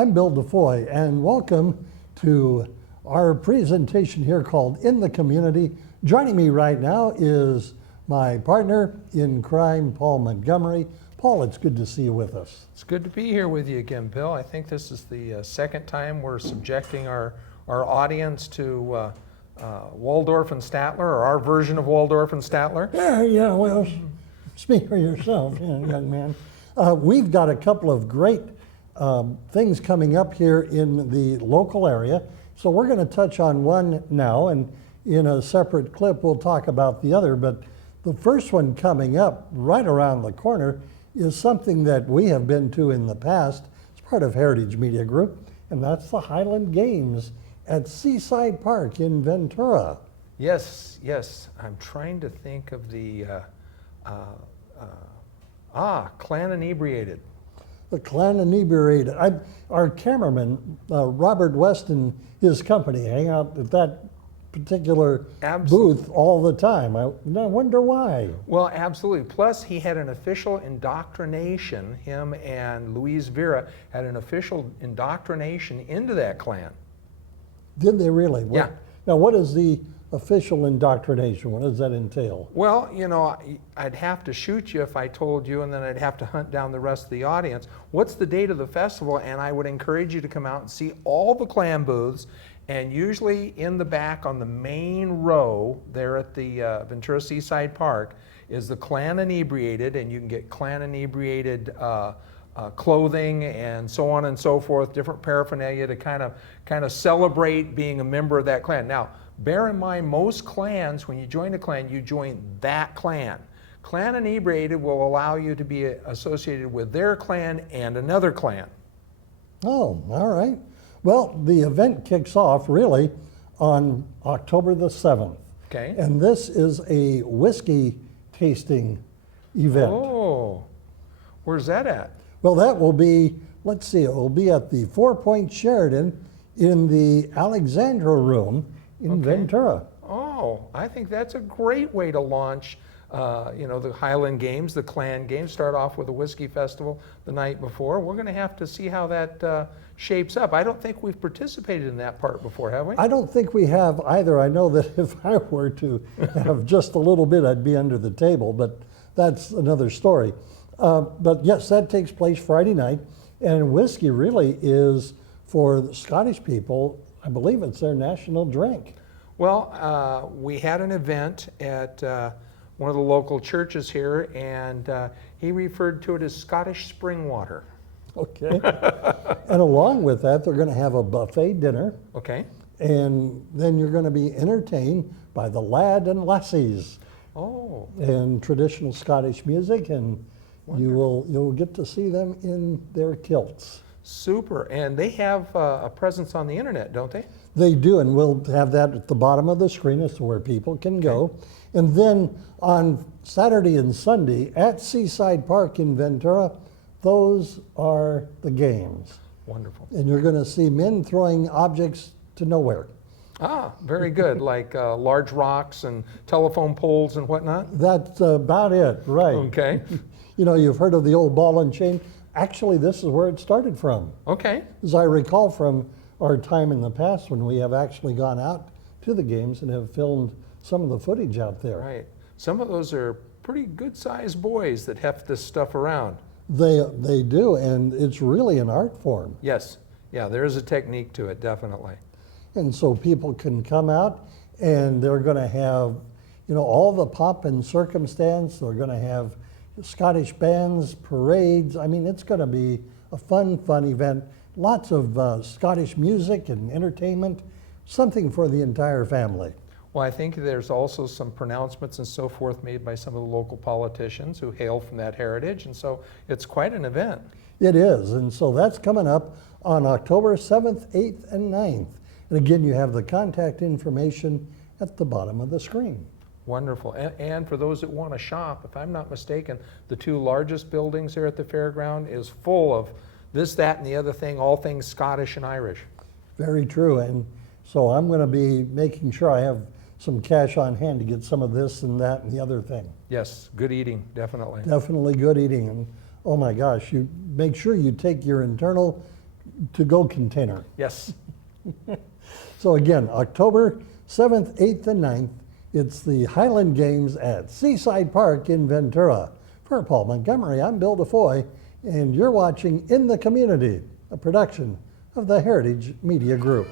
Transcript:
I'm Bill DeFoy, and welcome to our presentation here called In the Community. Joining me right now is my partner in crime, Paul Montgomery. Paul, it's good to see you with us. It's good to be here with you again, Bill. I think this is the second time we're subjecting our audience to Waldorf and Statler, or our version of Waldorf and Statler. Yeah, well, speak for yourself, young man. We've got a couple of great things coming up here in the local area. So we're going to touch on one now, and in a separate clip we'll talk about the other. But the first one coming up right around the corner is something that we have been to in the past. It's part of Heritage Media Group, and that's the Highland Games at Seaside Park in Ventura. Yes. I'm trying to think of the Clan Inebriated. The Clan Inebriated. Our cameraman, Robert West, and his company hang out at that particular booth all the time. I wonder why. Well, absolutely. Plus, he had an official indoctrination. Him and Louise Vera had an official indoctrination into that clan. Did they really? Yeah. Now, what is the official indoctrination? What does that entail? Well, you know, I'd have to shoot you if I told you, and then I'd have to hunt down the rest of the audience. What's the date of the festival? And I would encourage you to come out and see all the clan booths. And usually in the back on the main row there at the Ventura Seaside Park is the Clan Inebriated, and you can get Clan Inebriated clothing and so on and so forth, different paraphernalia to kind of celebrate being a member of that clan. Now, bear in mind, most clans, when you join a clan, you join that clan. Clan Inebriated will allow you to be associated with their clan and another clan. Oh, all right. Well, the event kicks off really on October the 7th. Okay. And this is a whiskey tasting event. Oh, where's that at? Well, that will be, let's see, it will be at the 4 Point Sheraton in the Alexandra Room in Ventura. Oh, I think that's a great way to launch the Highland Games, the Clan Games. Start off with a whiskey festival the night before. We're going to have to see how that shapes up. I don't think we've participated in that part before, have we? I don't think we have either. I know that if I were to have just a little bit, I'd be under the table, but that's another story. But yes, that takes place Friday night, and whiskey really is, for the Scottish people, I believe it's their national drink. Well, we had an event at one of the local churches here, and he referred to it as Scottish spring water. Okay. And along with that, they're going to have a buffet dinner. Okay. And then you're going to be entertained by the lad and lassies. Oh. And traditional Scottish music, and you'll get to see them in their kilts. Super. And they have a presence on the internet, don't they? They do, and we'll have that at the bottom of the screen as to where people can go. And then on Saturday and Sunday at Seaside Park in Ventura, those are the games. Wonderful. And you're going to see men throwing objects to nowhere. Ah, very good, like large rocks and telephone poles and whatnot? That's about it, right. Okay. You know, you've heard of the old ball and chain. Actually, this is where it started from. Okay. As I recall from our time in the past when we have actually gone out to the games and have filmed some of the footage out there. Right. Some of those are pretty good-sized boys that heft this stuff around. They do, and it's really an art form. Yes. Yeah, there is a technique to it, definitely. And so people can come out, and they're going to have, all the pomp and circumstance. They're going to have Scottish bands, parades. I mean, it's going to be a fun event. Lots of Scottish music and entertainment, something for the entire family. Well, I think there's also some pronouncements and so forth made by some of the local politicians who hail from that heritage, and so it's quite an event. It is, and so that's coming up on October 7th, 8th, and 9th. And again, you have the contact information at the bottom of the screen. Wonderful. And for those that want to shop, if I'm not mistaken, the two largest buildings here at the fairground is full of this, that, and the other thing, all things Scottish and Irish. Very true, and so I'm going to be making sure I have some cash on hand to get some of this and that and the other thing. Yes, good eating, definitely. Definitely good eating. And oh my gosh, you make sure you take your internal to-go container. Yes. So again, October 7th, 8th, and 9th, it's the Highland Games at Seaside Park in Ventura. For Paul Montgomery, I'm Bill DeFoy, and you're watching In the Community, a production of the Heritage Media Group.